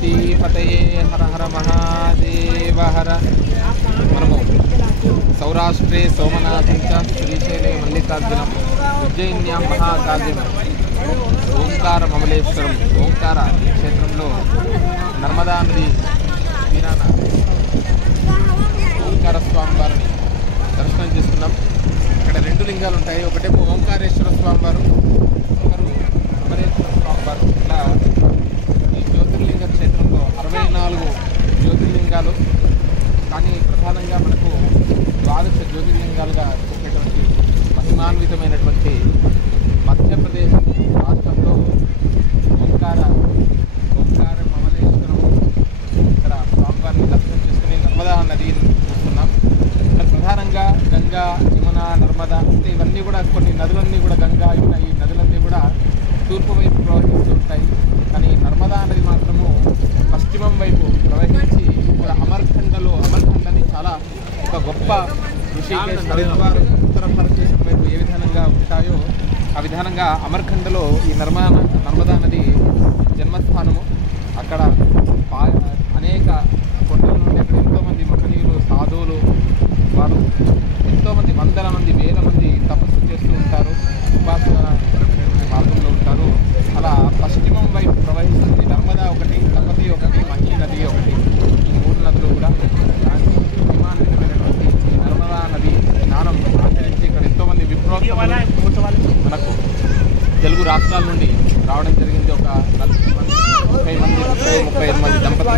పార్వతీపతయే హర హర మహాదేవ హర. మనము సౌరాష్ట్రే సోమనాథం చ శ్రీశైలే మల్లికార్జునం ఉజ్జయిన్యాం మహాకావ్యం ఓంకార మమలేశ్వరం ఓంకార క్షేత్రంలో నర్మదా నది తీరాన ఓంకార స్వామి వారిని దర్శనం చేసుకున్నాం. ఇక్కడ రెండు లింగాలు ఉంటాయి, ఒకటేమో ఓంకారేశ్వర స్వామి వారు, ఒకరు అమరేశ్వర స్వామి వారు. ఇట్లా ఈ జ్యోతిర్లింగ క్షేత్రంలో 64 జ్యోతిర్లింగాలు, కానీ ప్రధానంగా మనకు 12 జ్యోతిర్లింగాలుగా చెప్పేటువంటి మహిమాన్వితమైనటువంటి మధ్యప్రదేశ్ రాష్ట్రంలో ఓంకార మమలేశ్వరం ఇక్కడ స్వామివారిని దర్శనం చేసుకుని నర్మదా నదిని చూస్తున్నాం. ఇక్కడ ప్రధానంగా గంగా, యమున, నర్మదా అంటే ఇవన్నీ కూడా కొన్ని నదులన్నీ కూడా గంగా, యమున ఈ నదులన్నీ కూడా తూర్పు వైపు ప్రవహిస్తూ ఉంటాయి. కానీ నర్మదా నది మాత్రము పశ్చిమం వైపు ప్రవహించి ఇక్కడ అమర్ఖండని చాలా ఒక గొప్ప ఋషికేశ్, హరిద్వార్, ఉత్తర భారతదేశం వైపు ఏ విధంగా ఉంటాయో ఆ విధానంగా అమర్ఖండలో ఈ నర్మదా నది జన్మస్థానము. అక్కడ అనేక కొండల నుండి అక్కడ ఎంతోమంది మహనీయులు, సాధువులు వారు ఎంతోమంది వందల మంది, వేల మంది తపస్సు చేస్తూ ఉంటారు, ఉపాసన మార్గంలో ఉంటారు. అలా పశ్చిమం వైపు ప్రవహిస్తుంది నర్మదా ఒకటి, తపతి ఒకటి, మహీ నది ఒకటి. ఈ 3 నదులు కూడా మహిమాన్వితమైనటువంటి నర్మదా నది స్నానం ఆచరించి ఇక్కడ ఎంతోమంది విప్రోత్సవాలు మనకు తెలుగు రాష్ట్రాల నుండి రావడం జరిగింది. ఒక 40 మంది, 30 మంది, 35 మంది దంపతులు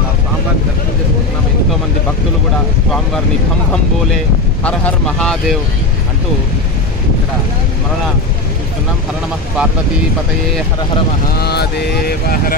అలా స్వామివారిని దర్శనం చేసుకుంటున్నాము. ఎంతోమంది భక్తులు కూడా స్వామివారిని ఖం ఖం బోలే హర్ హర్ మహాదేవ్ అంటూ ఇక్కడ స్మరణ చూస్తున్నాం. హర నమః పార్వతీపతయే హర హర మహాదేవ హర.